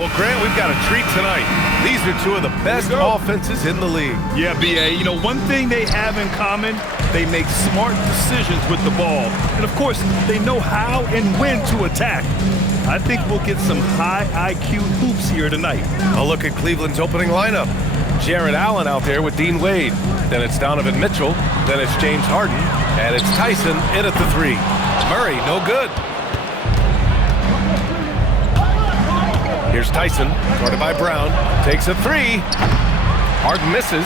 Well, Grant, we've got a treat tonight. These are two of the best offenses in the league. Yeah, B.A., you know, one thing they have in common, they make smart decisions with the ball. And, of course, they know how and when to attack. I think we'll get some high IQ hoops here tonight. A look at Cleveland's opening lineup. Jared Allen out there with Dean Wade. Then it's Donovan Mitchell. Then it's James Harden. And it's Tyson in at the 3. Murray, no good. Here's Tyson, guarded by Brown. Takes a 3. Harden misses.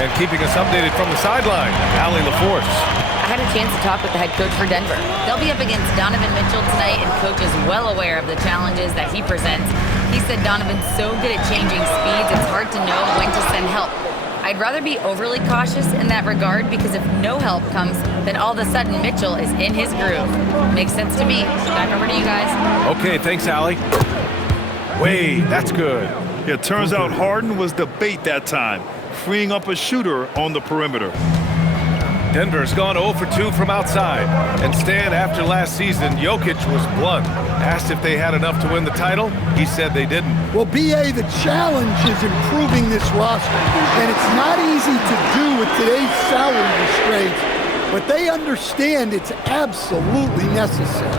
And keeping us updated from the sideline, Allie LaForce. I had a chance to talk with the head coach for Denver. They'll be up against Donovan Mitchell tonight, and coach is well aware of the challenges that he presents. He said Donovan's so good at changing speeds, it's hard to know when to send help. I'd rather be overly cautious in that regard, because if no help comes, then all of a sudden Mitchell is in his groove. Makes sense to me. Back over to you guys. Okay, thanks, Allie. Wade, that's good. It turns out Harden was the bait that time, freeing up a shooter on the perimeter. Denver's gone 0 for 2 from outside. And Stan, after last season, Jokic was blunt. Asked if they had enough to win the title, he said they didn't. Well, B.A., the challenge is improving this roster. And it's not easy to do with today's salary restraints, but they understand it's absolutely necessary.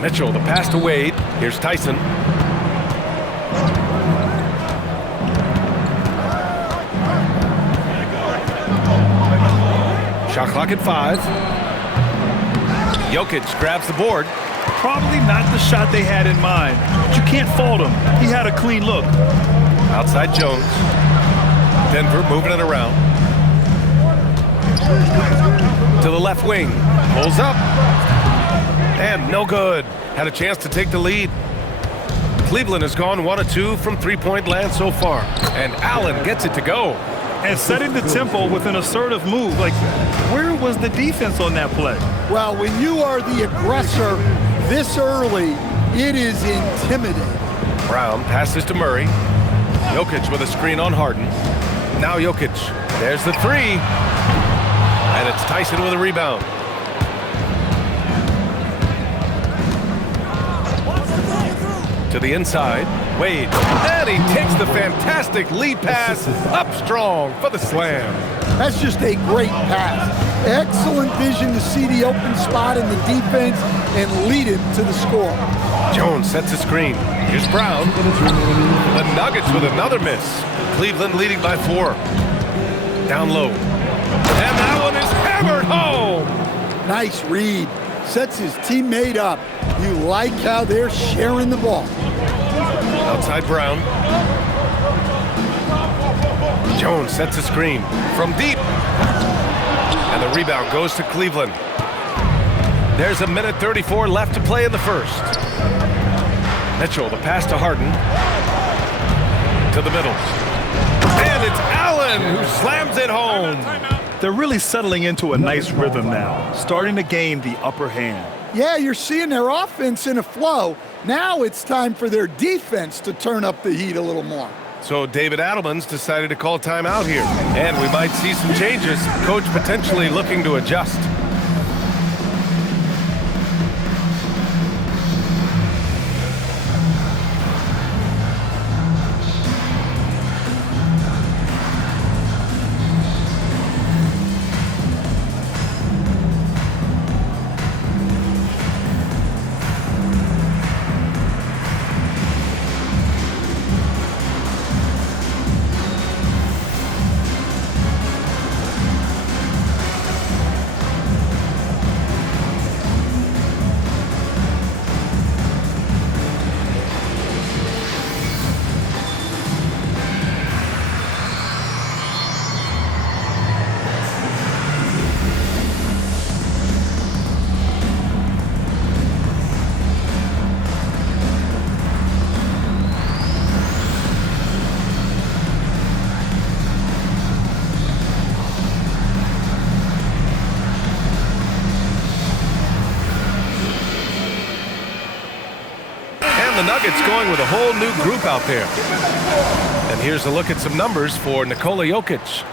Mitchell, the pass to Wade. Here's Tyson. Shot clock at 5. Jokic grabs the board. Probably not the shot they had in mind, but you can't fault him. He had a clean look. Outside Jones. Denver moving it around. To the left wing. Pulls up. And no good. Had a chance to take the lead. Cleveland has gone 1 of 2 from three-point land so far. And Allen gets it to go. And setting the tempo with an assertive move. Like, where was the defense on that play? Well, when you are the aggressor this early, it is intimidating. Brown passes to Murray. Jokic with a screen on Harden. Now Jokic. There's the 3. And it's Tyson with a rebound. To the inside, Wade, and he takes the fantastic lead pass up strong for the slam. That's just a great pass. Excellent vision to see the open spot in the defense and lead him to the score. Jones sets a screen. Here's Brown. The Nuggets with another miss. Cleveland leading by 4. Down low. And that one is hammered home. Nice read. Sets his teammate up. You like how they're sharing the ball. Outside Brown. Jones sets a screen from deep. And the rebound goes to Cleveland. There's 1:34 left to play in the first. Mitchell, the pass to Harden. To the middle. And it's Allen who slams it home. They're really settling into a nice rhythm now, starting to gain the upper hand. Yeah, you're seeing their offense in a flow. Now it's time for their defense to turn up the heat a little more. So David Adelman's decided to call timeout here. And we might see some changes. Coach potentially looking to adjust. The Nuggets going with a whole new group out there. And here's a look at some numbers for Nikola Jokic.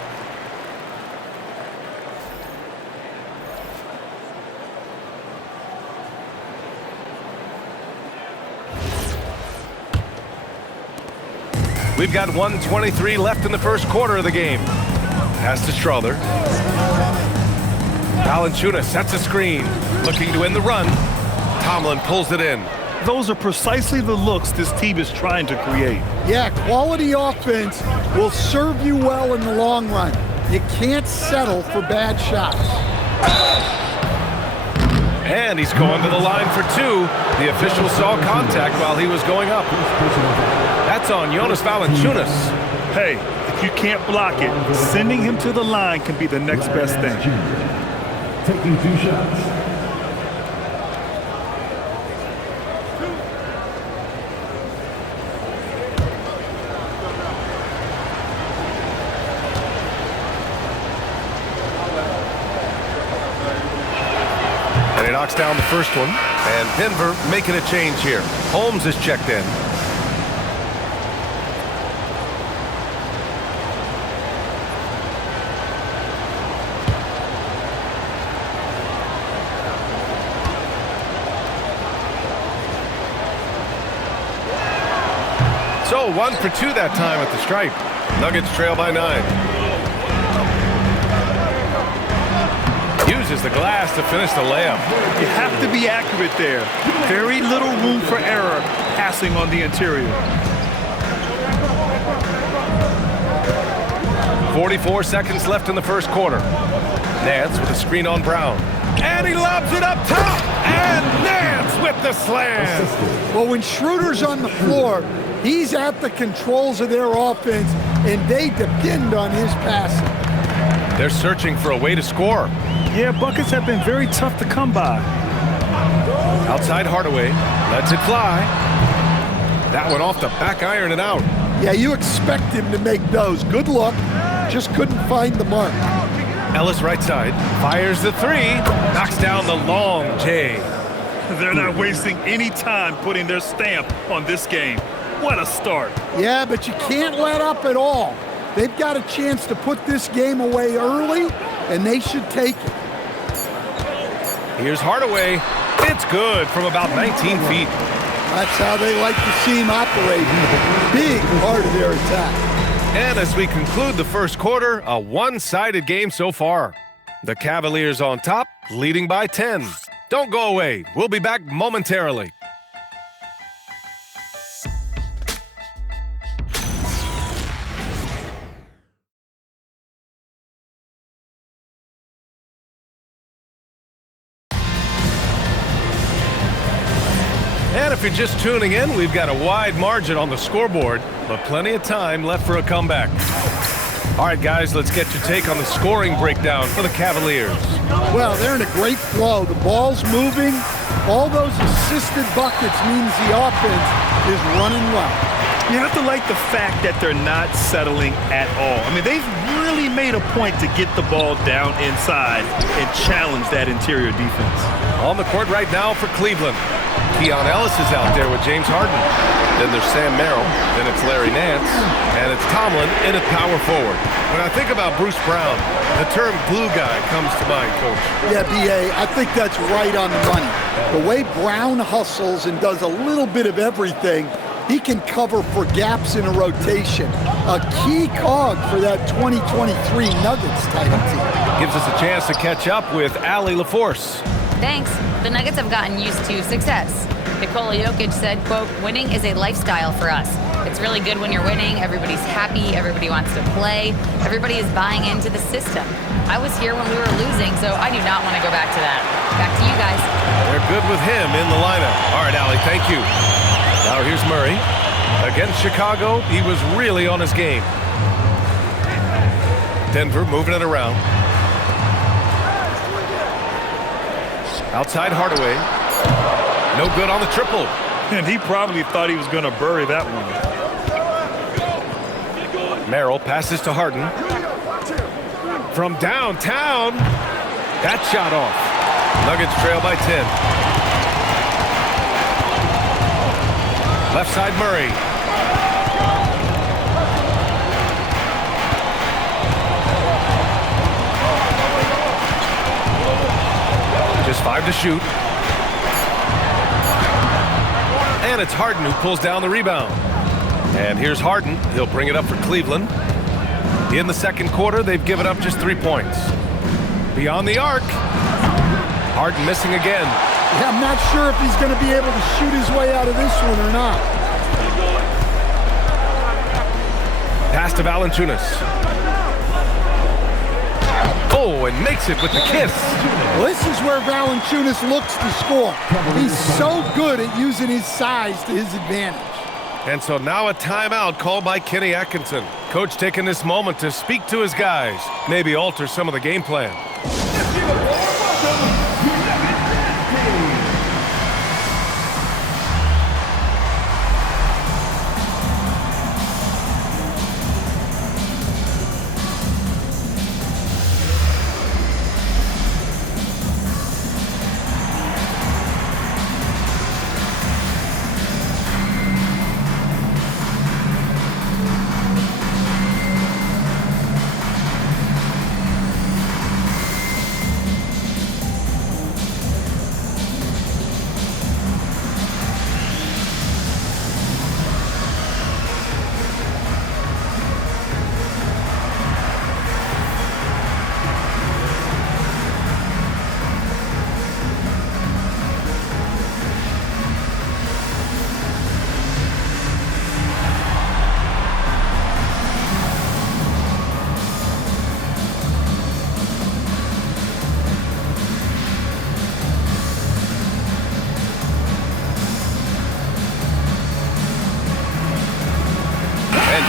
We've got 1:23 left in the first quarter of the game. Pass to Strother. Valanciunas sets a screen, looking to win the run. Tomlin pulls it in. Those are precisely the looks this team is trying to create. Yeah, quality offense will serve you well in the long run. You can't settle for bad shots. And he's going to the line for two. The official saw contact while he was going up. That's on Jonas Valanciunas. Hey, if you can't block it, sending him to the line can be the next best thing. Taking 2 shots. And he knocks down the first one. And Denver making a change here. Holmes is checked in. So 1 for 2 that time at the stripe. Nuggets trail by 9. Uses the glass to finish the layup. You have to be accurate there. Very little room for error passing on the interior. 44 seconds left in the first quarter. Nance with a screen on Brown. And he lobs it up top. And Nance with the slam. Well, when Schroeder's on the floor, he's at the controls of their offense, and they depend on his passing. They're searching for a way to score. Yeah, buckets have been very tough to come by. Outside Hardaway, lets it fly. That one off the back iron and out. Yeah, you expect him to make those. Good luck. Just couldn't find the mark. Ellis right side, fires the three, knocks down the long J. They're not wasting any time putting their stamp on this game. What a start. Yeah, but you can't let up at all. They've got a chance to put this game away early, and they should take it. Here's Hardaway. It's good from about 19 feet. That's how they like to see him operate. Big part of their attack. And as we conclude the first quarter, a one-sided game so far. The Cavaliers on top, leading by 10. Don't go away. We'll be back momentarily. And if you're just tuning in, we've got a wide margin on the scoreboard, but plenty of time left for a comeback. All right, guys, let's get your take on the scoring breakdown for the Cavaliers. Well, they're in a great flow. The ball's moving. All those assisted buckets means the offense is running well. You have to like the fact that they're not settling at all. I mean, they've really made a point to get the ball down inside and challenge that interior defense. On the court right now for Cleveland. Keon Ellis is out there with James Harden. Then there's Sam Merrill. Then it's Larry Nance. And it's Tomlin in at power forward. When I think about Bruce Brown, the term glue guy comes to mind, Coach. Yeah, B.A., I think that's right on the money. The way Brown hustles and does a little bit of everything, he can cover for gaps in a rotation. A key cog for that 2023 Nuggets title team. Gives us a chance to catch up with Allie LaForce. Thanks. The Nuggets have gotten used to success. Nikola Jokic said, quote, "Winning is a lifestyle for us. It's really good when you're winning. Everybody's happy. Everybody wants to play. Everybody is buying into the system. I was here when we were losing, so I do not want to go back to that." Back to you guys. They're good with him in the lineup. All right, Allie, thank you. Now here's Murray. Against Chicago, he was really on his game. Denver moving it around. Outside Hardaway. No good on the triple. And he probably thought he was going to bury that one. Merrill passes to Harden. From downtown. That shot off. Nuggets trail by 10. Left side Murray. Just 5 to shoot. And it's Harden who pulls down the rebound. And here's Harden. He'll bring it up for Cleveland. In the second quarter, they've given up just 3 points. Beyond the arc. Harden missing again. Yeah, I'm not sure if he's going to be able to shoot his way out of this one or not. Pass to Valanciunas. Oh, and makes it with the kiss. Well, this is where Valanciunas looks to score. He's so good at using his size to his advantage. And so now a timeout called by Kenny Atkinson. Coach taking this moment to speak to his guys, maybe alter some of the game plan.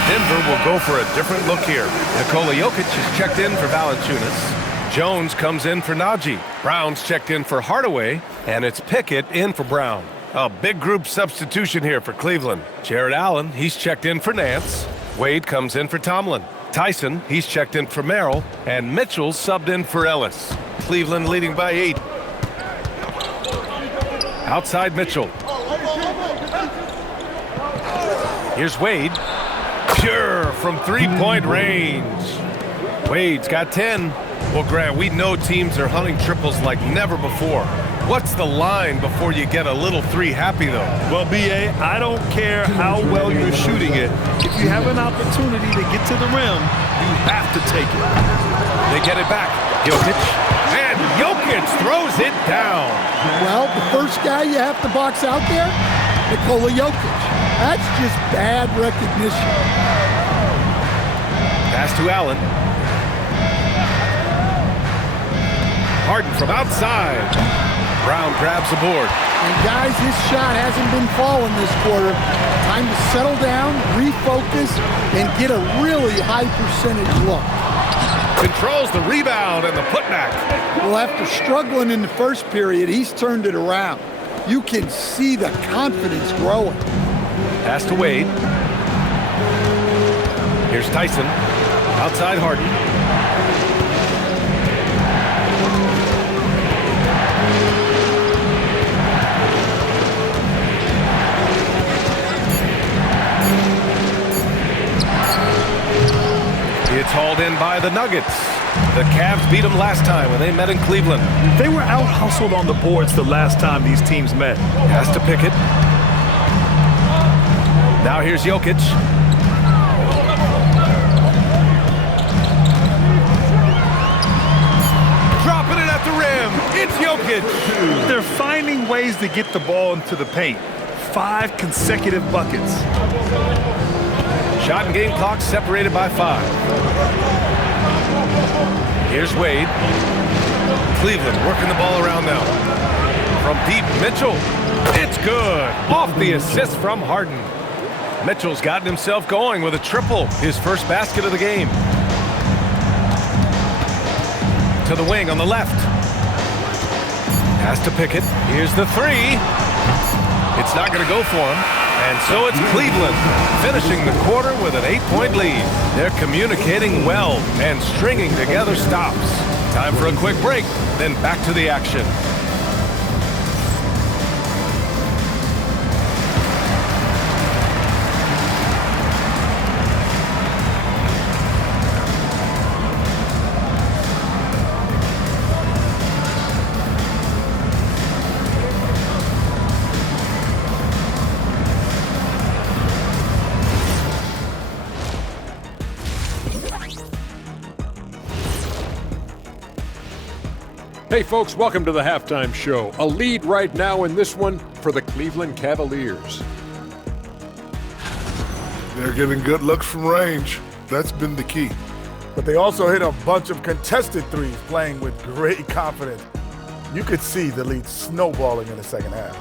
Denver will go for a different look here. Nikola Jokic is checked in for Valanciunas. Jones comes in for Najee. Brown's checked in for Hardaway. And it's Pickett in for Brown. A big group substitution here for Cleveland. Jared Allen, he's checked in for Nance. Wade comes in for Tomlin. Tyson, he's checked in for Merrill. And Mitchell subbed in for Ellis. Cleveland leading by 8. Outside Mitchell. Here's Wade. Pure from three-point range. Wade's got 10. Well, Grant, we know teams are hunting triples like never before. What's the line before you get a little three happy, though? Well, B.A., I don't care how well you're shooting it. If you have an opportunity to get to the rim, you have to take it. They get it back. Jokic. And Jokic throws it down. Well, the first guy you have to box out there, Nikola Jokic. That's just bad recognition. Pass to Allen. Harden from outside. Brown grabs the board. And guys, his shot hasn't been falling this quarter. Time to settle down, refocus, and get a really high percentage look. Controls the rebound and the putback. Well, after struggling in the first period, he's turned it around. You can see the confidence growing. Pass to Wade. Here's Tyson. Outside Harden. It's hauled in by the Nuggets. The Cavs beat them last time when they met in Cleveland. They were out-hustled on the boards the last time these teams met. Pass to Pickett. Now here's Jokic. Dropping it at the rim. It's Jokic. They're finding ways to get the ball into the paint. 5 consecutive buckets. Shot and game clock separated by 5. Here's Wade. Cleveland working the ball around now. From deep, Mitchell. It's good. Off the assist from Harden. Mitchell's gotten himself going with a triple, his first basket of the game. To the wing on the left. Pass to Pickett. Here's the three. It's not going to go for him. And so it's Cleveland finishing the quarter with an 8-point lead. They're communicating well and stringing together stops. Time for a quick break, then back to the action. Hey folks, welcome to the halftime show. A lead right now in this one for the Cleveland Cavaliers. They're getting good looks from range. That's been the key. But they also hit a bunch of contested threes, playing with great confidence. You could see the lead snowballing in the second half.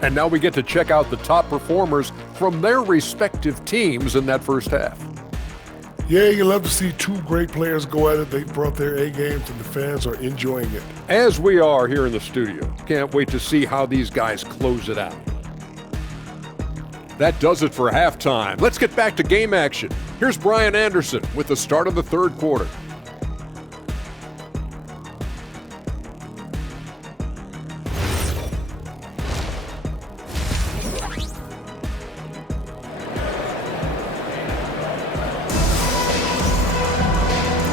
And now we get to check out the top performers from their respective teams in that first half. Yeah, you love to see two great players go at it. They brought their A games and the fans are enjoying it. As we are here in the studio. Can't wait to see how these guys close it out. That does it for halftime. Let's get back to game action. Here's Brian Anderson with the start of the third quarter.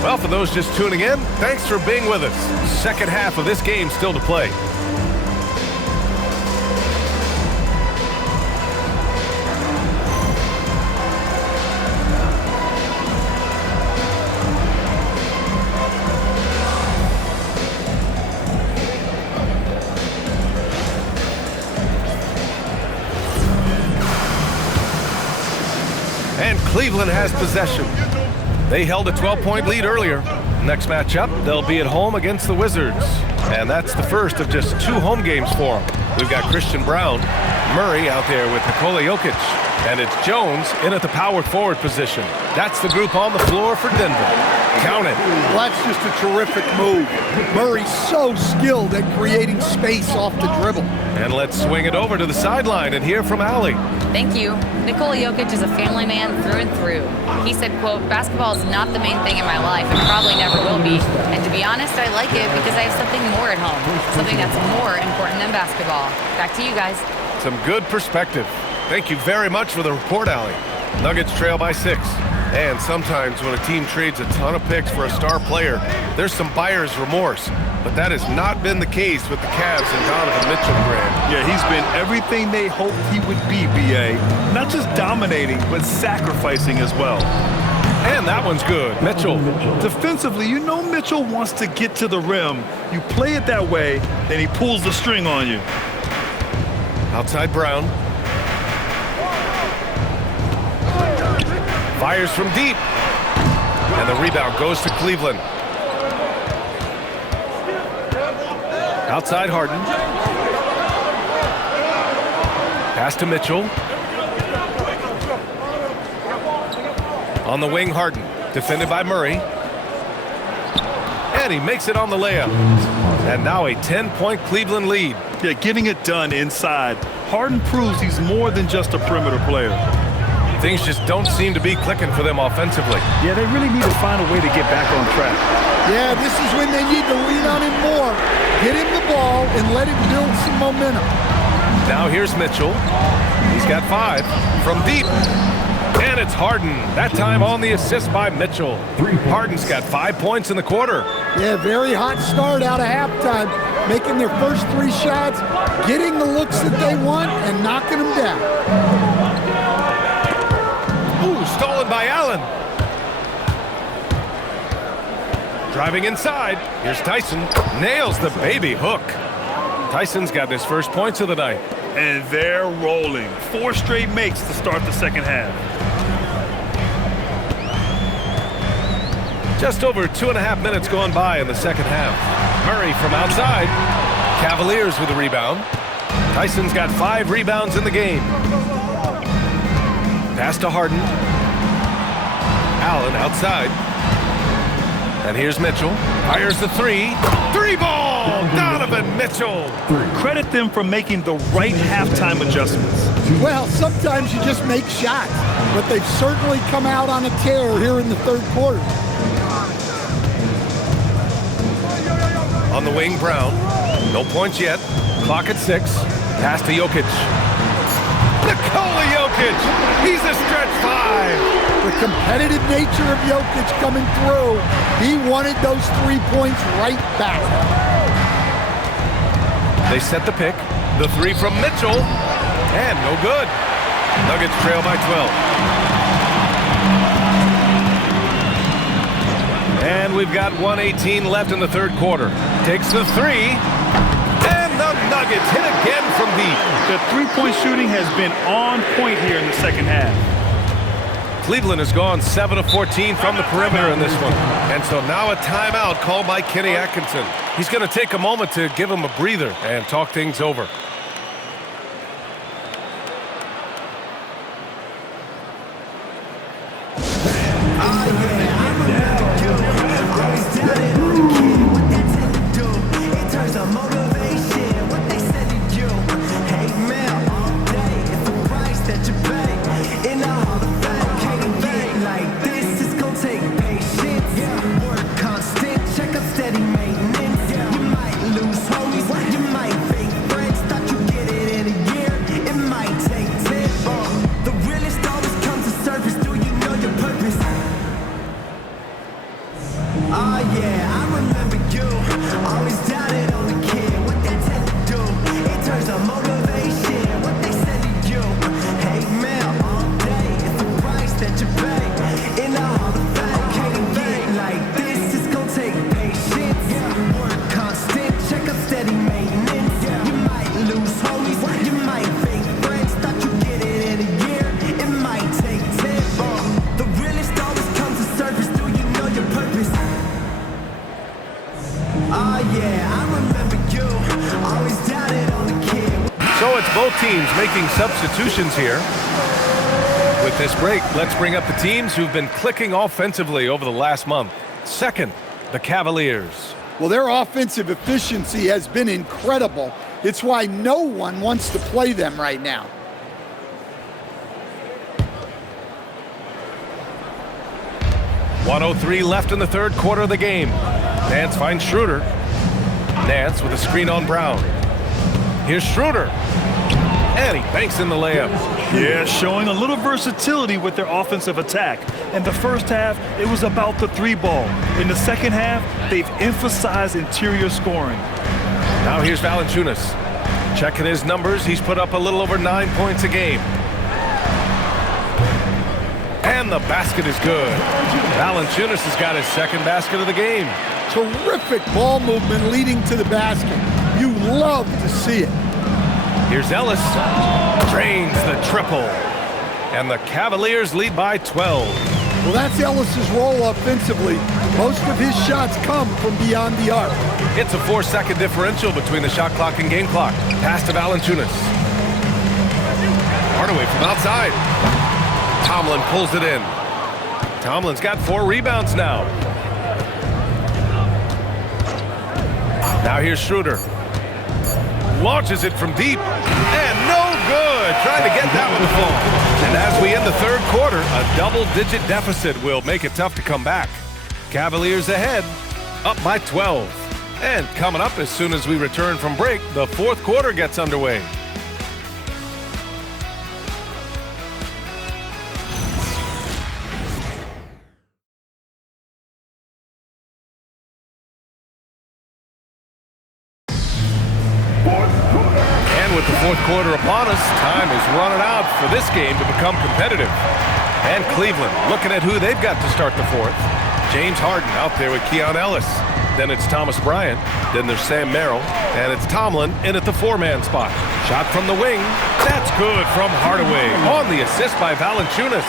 Well, for those just tuning in, thanks for being with us. Second half of this game still to play. And Cleveland has possession. They held a 12-point lead earlier. Next matchup, they'll be at home against the Wizards. And that's the first of just 2 home games for them. We've got Christian Brown, Murray out there with Nikola Jokic, and it's Jones in at the power forward position. That's the group on the floor for Denver. Count it. Well, that's just a terrific move. Murray's so skilled at creating space off the dribble. And let's swing it over to the sideline and hear from Allie. Thank you. Nikola Jokic is a family man through and through. He said, quote, "Basketball is not the main thing in my life and probably never will be. And to be honest, I like it because I have something more at home, something that's more important than basketball." Back to you guys. Some good perspective. Thank you very much for the report, Allie. Nuggets trail by 6. And sometimes when a team trades a ton of picks for a star player, there's some buyer's remorse. But that has not been the case with the Cavs and Donovan Mitchell, Grant. Yeah, he's been everything they hoped he would be, B.A. Not just dominating, but sacrificing as well. And that one's good. Mitchell. Defensively, you know Mitchell wants to get to the rim. You play it that way, then he pulls the string on you. Outside Brown. Fires from deep. And the rebound goes to Cleveland. Outside Harden. Pass to Mitchell. On the wing, Harden. Defended by Murray. And he makes it on the layup. And now a 10-point Cleveland lead. Yeah, getting it done inside. Harden proves he's more than just a perimeter player. Things just don't seem to be clicking for them offensively. Yeah, they really need to find a way to get back on track. Yeah, this is when they need to lean on him more. Get him the ball and let him build some momentum. Now here's Mitchell. He's got 5 from deep. And it's Harden. That time on the assist by Mitchell. Harden's got 5 points in the quarter. Yeah, very hot start out of halftime. Making their first 3 shots, getting the looks that they want, and knocking them down. Ooh, stolen by Allen. Driving inside. Here's Tyson. Nails the baby hook. Tyson's got his first points of the night. And they're rolling. 4 straight makes to start the second half. Just over 2.5 minutes gone by in the second half. Murray from outside. Cavaliers with a rebound. Tyson's got 5 rebounds in the game. Pass to Harden. Allen outside. And here's Mitchell. Fires the 3. 3-ball! Donovan Mitchell! Credit them for making the right halftime adjustments. Well, sometimes you just make shots, but they've certainly come out on a tear here in the third quarter. On the wing, Brown. No points yet. Clock at 6. Pass to Jokic. Nikola Jokic! He's a stretch 5! The competitive nature of Jokic coming through. He wanted those 3 points right back. They set the pick. The 3 from Mitchell. And no good. Nuggets trail by 12. And we've got 1:18 left in the third quarter. Takes the three. And the Nuggets hit again from deep. The three-point shooting has been on point here in the second half. Cleveland has gone 7 of 14 from the perimeter in this one. And so now a timeout called by Kenny Atkinson. He's going to take a moment to give him a breather and talk things over. So it's both teams making substitutions here. With this break, let's bring up the teams who've been clicking offensively over the last month. Second, the Cavaliers. Well, their offensive efficiency has been incredible. It's why no one wants to play them right now. .103 left in the third quarter of the game. Nance finds Schroeder. Nance with a screen on Brown. Here's Schroeder. And he banks in the layup. Yeah, showing a little versatility with their offensive attack. In the first half, it was about the three ball. In the second half, they've emphasized interior scoring. Now here's Valanciunas. Checking his numbers, he's put up a little over 9 points a game. And the basket is good. Valanciunas has got his second basket of the game. Terrific ball movement leading to the basket. You love to see it. Here's Ellis. Drains the triple. And the Cavaliers lead by 12. Well, that's Ellis's role offensively. Most of his shots come from beyond the arc. It's a 4-second differential between the shot clock and game clock. Pass to Valanciunas. Hardaway from outside. Tomlin pulls it in. Tomlin's got 4 rebounds now. Now here's Schroeder. Launches it from deep. And no good. Trying to get that one to fall. And as we end the third quarter, a double-digit deficit will make it tough to come back. Cavaliers ahead, up by 12. And coming up as soon as we return from break, the fourth quarter gets underway. With the fourth quarter upon us, time is running out for this game to become competitive. And Cleveland looking at who they've got to start the fourth. James Harden out there with Keon Ellis. Then it's Thomas Bryant. Then there's Sam Merrill. And it's Tomlin in at the 4-man spot. Shot from the wing. That's good from Hardaway. On the assist by Valanciunas.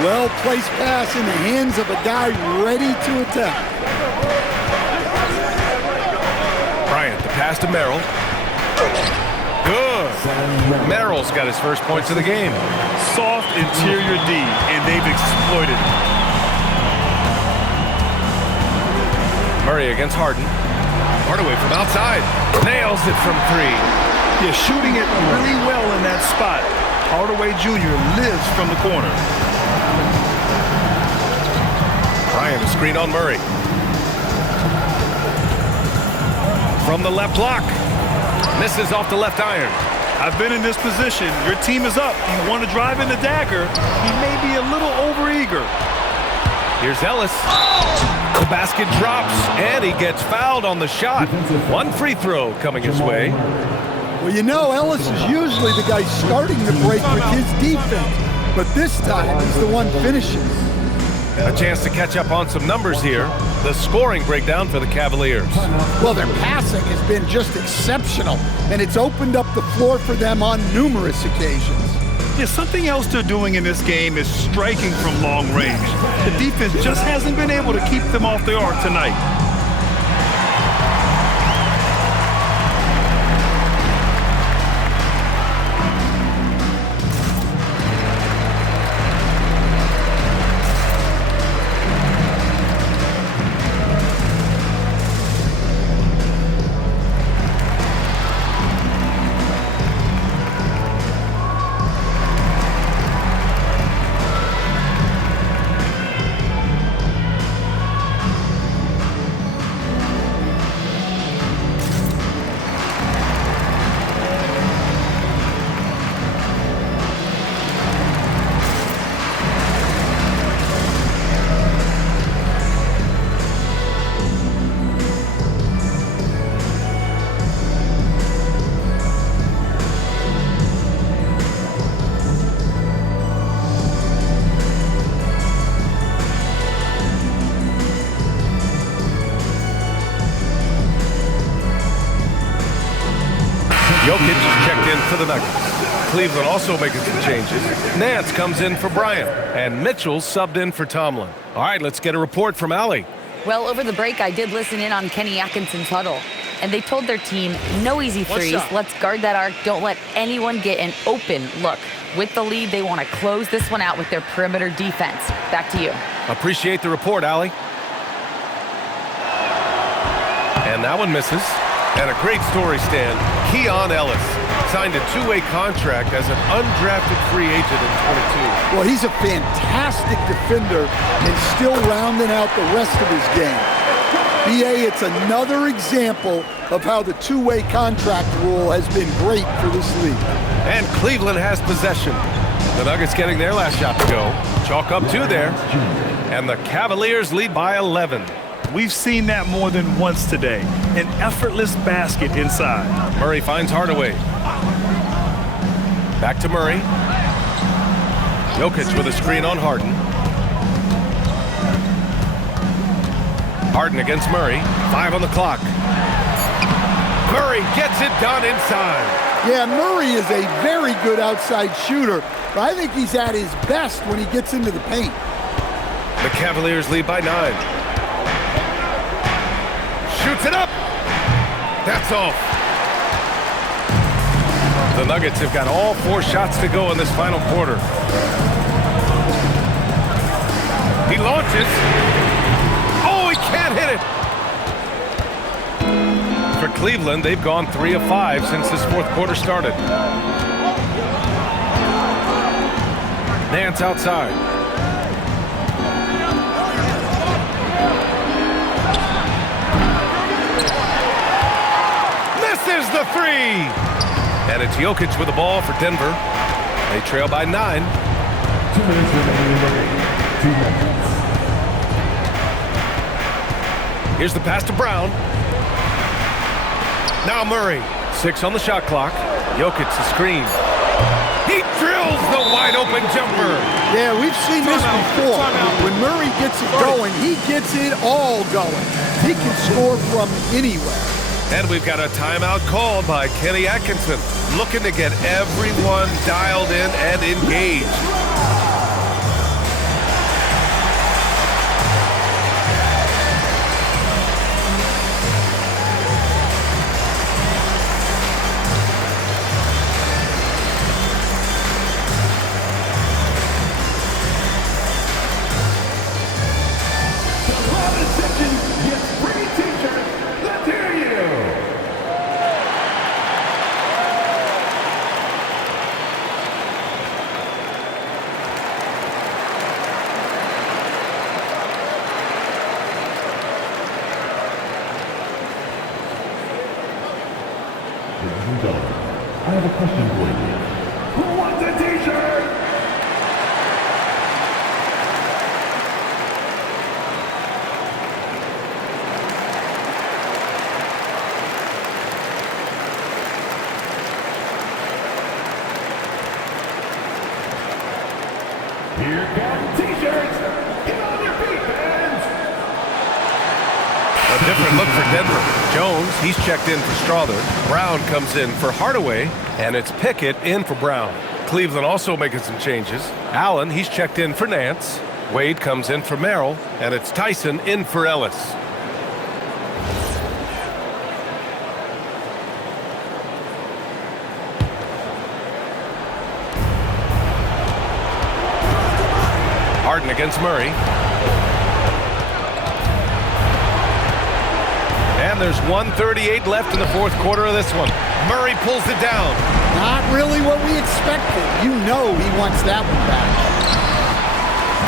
Well-placed pass in the hands of a guy ready to attack. Bryant, the pass to Merrill. Good. Merrill's got his first points of the game. Soft interior D, and they've exploited it. Murray against Harden. Hardaway from outside. Nails it from 3. Yeah, shooting it really well in that spot. Hardaway Jr. lives from the corner. Bryant, a screen on Murray. From the left block. Misses off the left iron. I've been in this position. Your team is up. You want to drive in the dagger. He may be a little overeager. Here's Ellis. The basket drops, and he gets fouled on the shot. One free throw coming his way. Well, you know, Ellis is usually the guy starting the break with his defense, but this time he's the one finishing. A chance to catch up on some numbers here. The scoring breakdown for the Cavaliers. Well, their passing has been just exceptional, and it's opened up the floor for them on numerous occasions. Yeah, something else they're doing in this game is striking from long range. The defense just hasn't been able to keep them off the arc tonight. Jokic checked in for the Nuggets. Cleveland also making some changes. Nance comes in for Bryant, and Mitchell subbed in for Tomlin. All right, let's get a report from Allie. Well, over the break, I did listen in on Kenny Atkinson's huddle, and they told their team, no easy threes. Let's guard that arc. Don't let anyone get an open look. With the lead, they want to close this one out with their perimeter defense. Back to you. Appreciate the report, Allie. And that one misses. And a great story, Stan. Keon Ellis signed a two-way contract as an undrafted free agent in 22. Well, he's a fantastic defender and still rounding out the rest of his game. BA, it's another example of how the two-way contract rule has been great for this league. And Cleveland has possession. The Nuggets getting their last shot to go. Chalk up 2 there. And the Cavaliers lead by 11. We've seen that more than once today. An effortless basket inside. Murray finds Hardaway. Back to Murray. Jokic with a screen on Harden. Harden against Murray. 5 on the clock. Murray gets it done inside. Yeah, Murray is a very good outside shooter, but I think he's at his best when he gets into the paint. The Cavaliers lead by 9. Shoots it up. That's off. The Nuggets have got all 4 shots to go in this final quarter. He launches. Oh, he can't hit it. For Cleveland, they've gone 3 of 5 since this fourth quarter started. Nance outside. Misses the 3. And it's Jokic with the ball for Denver. They trail by 9. 2 minutes remaining. 2 minutes. Here's the pass to Brown. Now Murray. 6 on the shot clock. Jokic the screen. He drills the wide open jumper. Yeah, we've seen this before. When Murray gets it going, he gets it all going. He can score from anywhere. And we've got a timeout called by Kenny Atkinson, looking to get everyone dialed in and engaged. I have a question for you. Who wants a t-shirt? Here come t-shirts. Get on your Different look for Denver. Jones, he's checked in for Strother. Brown comes in for Hardaway, and it's Pickett in for Brown. Cleveland also making some changes. Allen, he's checked in for Nance. Wade comes in for Merrill, and it's Tyson in for Ellis. Harden against Murray. And there's 1:38 left in the fourth quarter of this one. Murray pulls it down. Not really what we expected. You know he wants that one back.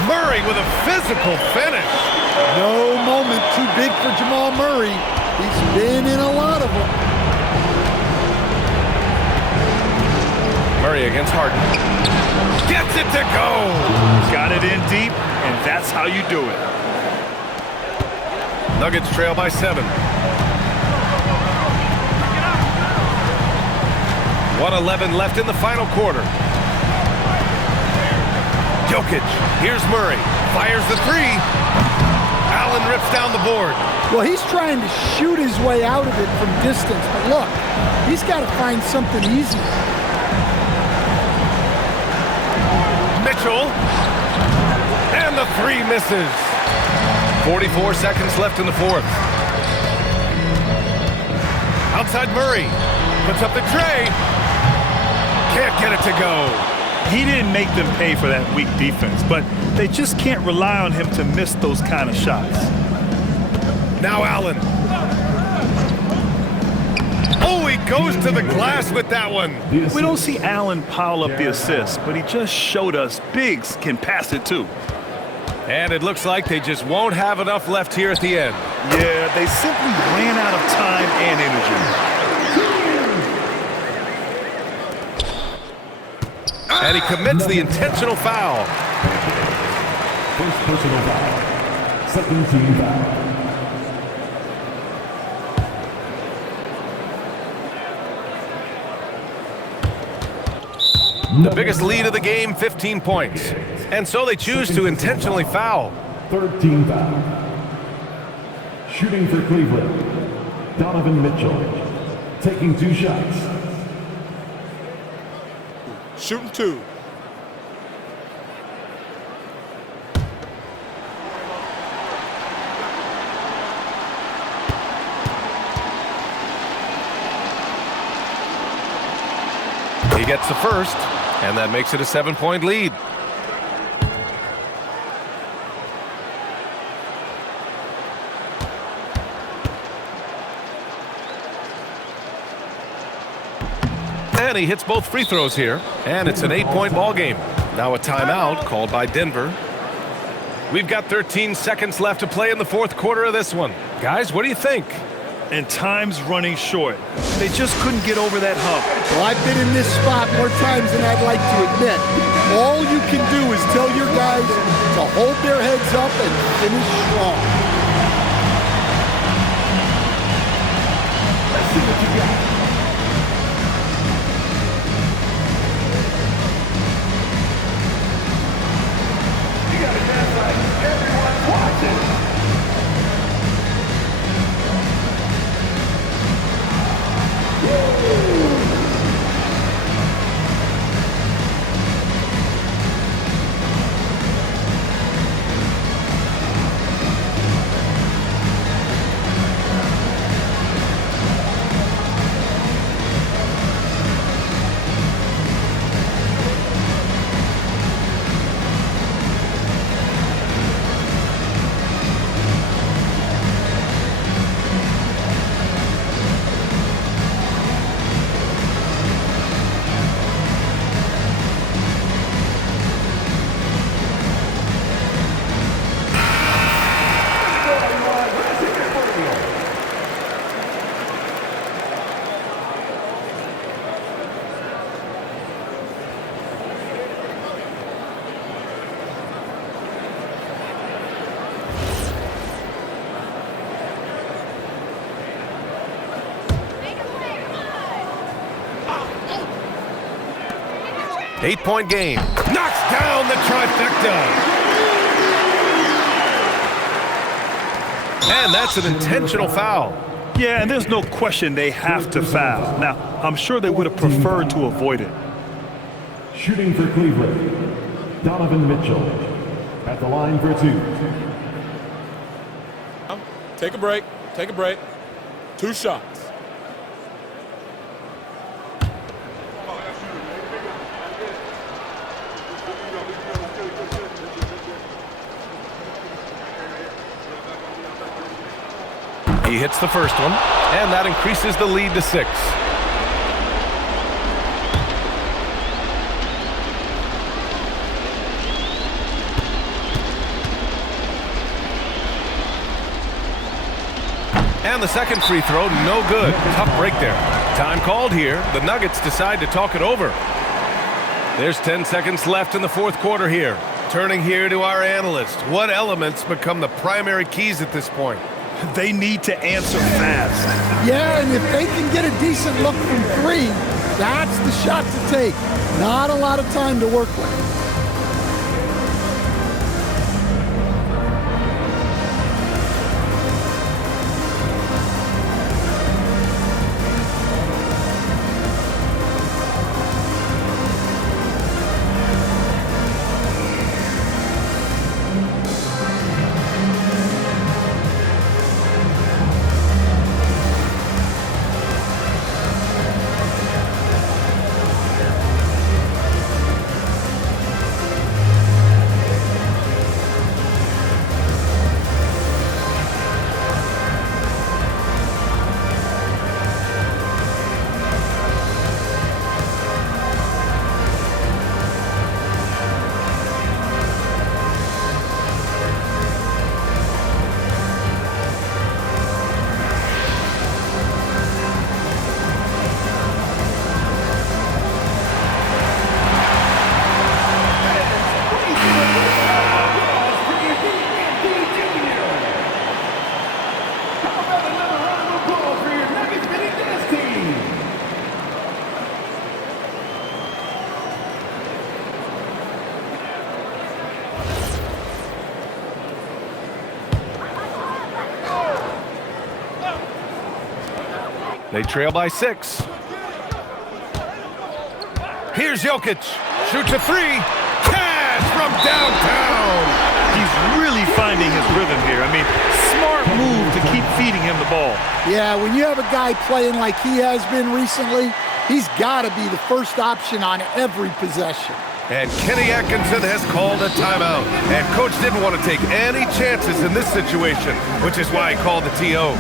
Murray with a physical finish. No moment too big for Jamal Murray. He's been in a lot of them. Murray against Harden. Gets it to go. Got it in deep, and that's how you do it. Nuggets trail by 7. 1:11 left in the final quarter. Jokic, here's Murray. Fires the three. Allen rips down the board. Well, he's trying to shoot his way out of it from distance, but look, he's got to find something easy. Mitchell. And the three misses. 44 seconds left in the fourth. Outside Murray. Puts up the tray. Can't get it to go. He didn't make them pay for that weak defense, but they just can't rely on him to miss those kind of shots. Now Allen. Oh, he goes to the glass with that one. We don't see Allen pile up the assists, but he just showed us bigs can pass it too. And it looks like they just won't have enough left here at the end. Yeah, they simply ran out of time and energy. And he commits the intentional foul. First personal foul. Second team foul. The biggest lead of the game, 15 points. And so they choose to intentionally foul. Third team foul. Shooting for Cleveland, Donovan Mitchell. Taking 2 shots. Shooting 2. He gets the first, and that makes it a 7-point lead. And he hits both free throws here, and it's an 8-point ball game. Now a timeout called by Denver. We've got 13 seconds left to play in the fourth quarter of this one. Guys, what do you think? And time's running short. They just couldn't get over that hump. Well, I've been in this spot more times than I'd like to admit. All you can do is tell your guys to hold their heads up and finish strong. Let's see what you got. You got to dance like everyone's watching. Eight-point game. Knocks down the trifecta. And that's an intentional foul. Yeah, and there's no question they have to foul. Now, I'm sure they would have preferred to avoid it. Shooting for Cleveland, Donovan Mitchell at the line for 2. Take a break. Take a break. 2 shots. He hits the first one, and that increases the lead to 6. And the second free throw, no good. Tough break there. Time called here. The Nuggets decide to talk it over. There's 10 seconds left in the fourth quarter here. Turning here to our analyst. What elements become the primary keys at this point? They need to answer fast. Yeah, and if they can get a decent look from 3, that's the shot to take. Not a lot of time to work with. They trail by 6. Here's Jokic. Shoots a 3. Cash from downtown. He's really finding his rhythm here. I mean, smart move to keep feeding him the ball. Yeah, when you have a guy playing like he has been recently, he's got to be the first option on every possession. And Kenny Atkinson has called a timeout. And coach didn't want to take any chances in this situation, which is why he called the TO.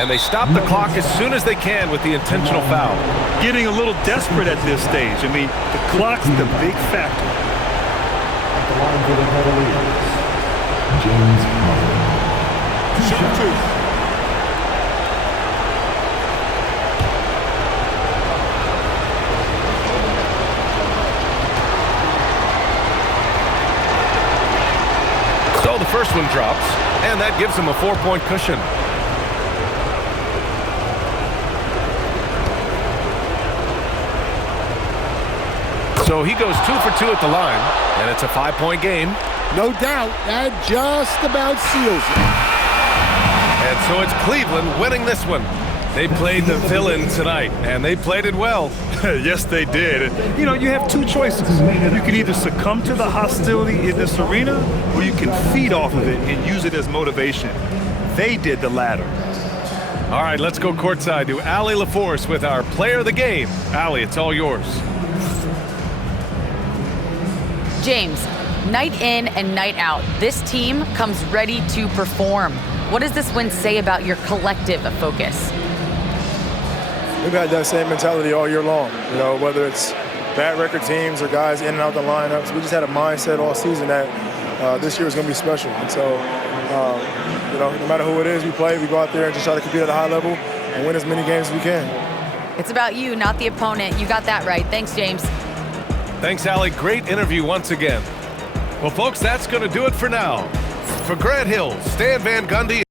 And they stop the clock as soon as they can with the intentional foul. Getting a little desperate at this stage. I mean, the clock's the big factor. At the line for the Cavaliers, James Harden. 2 shots. So the first one drops, and that gives them a 4-point cushion. So he goes 2 for 2 at the line, and it's a 5-point game. No doubt, that just about seals it. And so it's Cleveland winning this one. They played the villain tonight, and they played it well. Yes, they did. You know, you have two choices. You can either succumb to the hostility in this arena, or you can feed off of it and use it as motivation. They did the latter. All right, let's go courtside to Allie LaForce with our player of the game. Allie, it's all yours. James, night in and night out, this team comes ready to perform. What does this win say about your collective focus? We've had that same mentality all year long, you know, whether it's bad record teams or guys in and out the lineups. We just had a mindset all season that this year is going to be special. And so, you know, no matter who it is we play, we go out there and just try to compete at a high level and win as many games as we can. It's about you, not the opponent. You got that right. Thanks, James. Thanks, Allie. Great interview once again. Well, folks, that's going to do it for now. For Grant Hill, Stan Van Gundy.